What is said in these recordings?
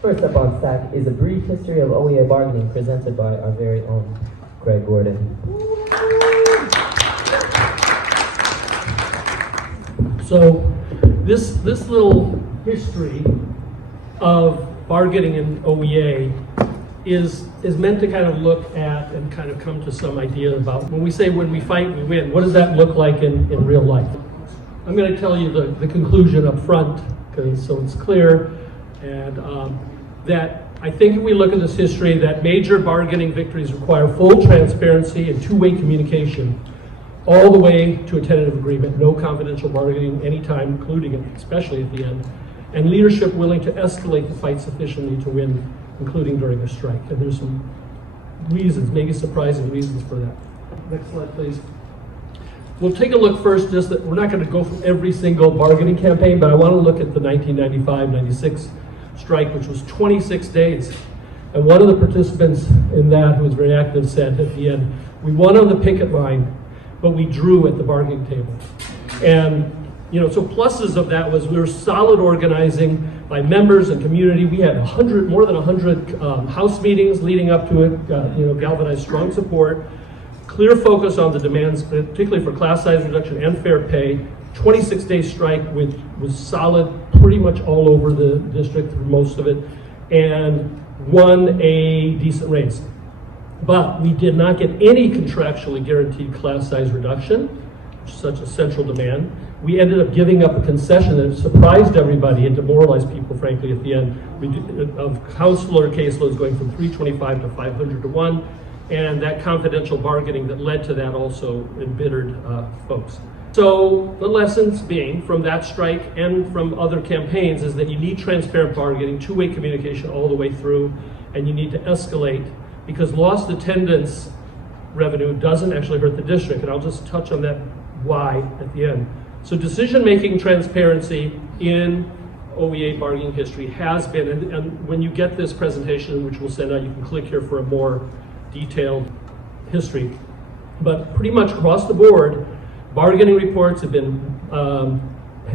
First up on stack is a brief history of OEA bargaining presented by our very own Greg Gordon. So this little history of bargaining in OEA is meant to kind of look at and kind of come to some idea about when we say when we fight, we win. What does that look like in real life? I'm going to tell you the conclusion up front, so it's clear, and that I think if we look at this history, that major bargaining victories require full transparency and two-way communication, all the way to a tentative agreement, no confidential bargaining anytime, including it, especially at the end, and leadership willing to escalate the fight sufficiently to win, including during a strike. And there's some reasons, maybe surprising reasons for that. Next slide, please. We'll take a look first, just that we're not going to go through every single bargaining campaign, but I want to look at the 1995-96 strike, which was 26 days. And one of the participants in that, who was very active, said at the end, we won on the picket line, but we drew at the bargaining table. And so pluses of that was we were solid organizing by members and community. We had more than 100 house meetings leading up to it, galvanized strong support, clear focus on the demands, particularly for class size reduction and fair pay. 26-day strike was solid pretty much all over the district, through most of it, and won a decent raise. But we did not get any contractually guaranteed class size reduction, which is such a central demand. We ended up giving up a concession that surprised everybody and demoralized people, frankly, at the end, of counselor caseloads going from 325 to 500 to 1, and that confidential bargaining that led to that also embittered folks. So the lessons being from that strike and from other campaigns is that you need transparent bargaining, two-way communication all the way through, and you need to escalate, because lost attendance revenue doesn't actually hurt the district, and I'll just touch on that why at the end. So decision-making transparency in OEA bargaining history has been, and when you get this presentation, which we'll send out, you can click here for a more detailed history. But pretty much across the board, bargaining reports have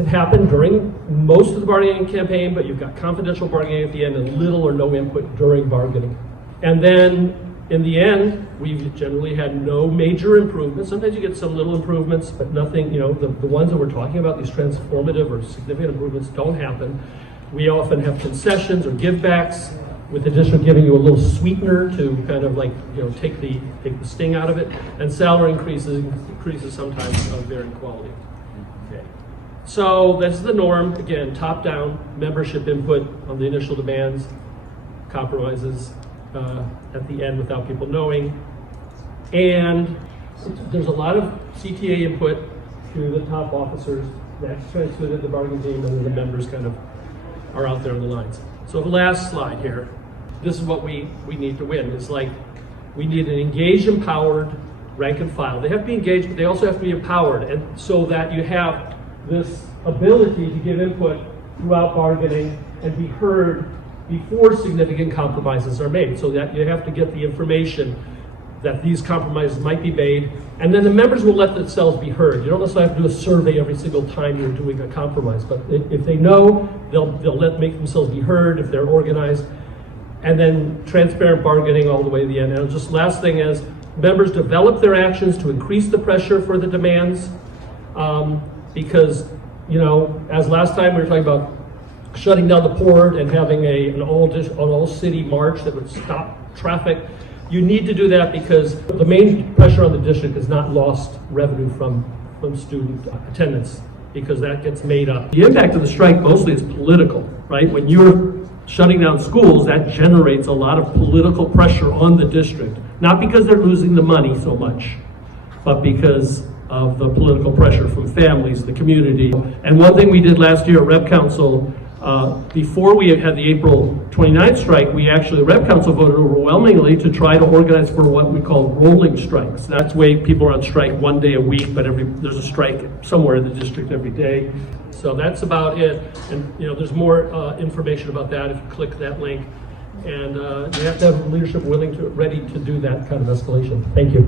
happened during most of the bargaining campaign, but you've got confidential bargaining at the end and little or no input during bargaining. And then in the end, we've generally had no major improvements. Sometimes you get some little improvements, but nothing, the ones that we're talking about, these transformative or significant improvements, don't happen. We often have concessions or givebacks, with the district giving you a little sweetener to kind of take the sting out of it, and salary increases sometimes of varying quality. Okay. So that's the norm. Again, top-down membership input on the initial demands, compromises at the end without people knowing, and there's a lot of CTA input to the top officers that's transmitted to the bargaining team, and then the members kind of are out there on the lines. So the last slide here, this is what we need to win. It's like we need an engaged, empowered rank and file. They have to be engaged, but they also have to be empowered, and so that you have this ability to give input throughout bargaining and be heard before significant compromises are made, so that you have to get the information that these compromises might be made, and then the members will let themselves be heard. You don't necessarily have to do a survey every single time you're doing a compromise, but if they know, they'll make themselves be heard if they're organized, and then transparent bargaining all the way to the end. And just last thing is, members develop their actions to increase the pressure for the demands, because, as last time we were talking about shutting down the port and having an all-city march that would stop traffic. You need to do that because the main pressure on the district is not lost revenue from student attendance, because that gets made up. The impact of the strike mostly is political, right? When you're shutting down schools, that generates a lot of political pressure on the district. Not because they're losing the money so much, but because of the political pressure from families, the community. And one thing we did last year at Rep Council, before we had the April 29th strike, the Rep Council voted overwhelmingly to try to organize for what we call rolling strikes. That's way people are on strike one day a week, but there's a strike somewhere in the district every day. So that's about it. And there's more information about that if you click that link. And you have to have leadership ready to do that kind of escalation. Thank you.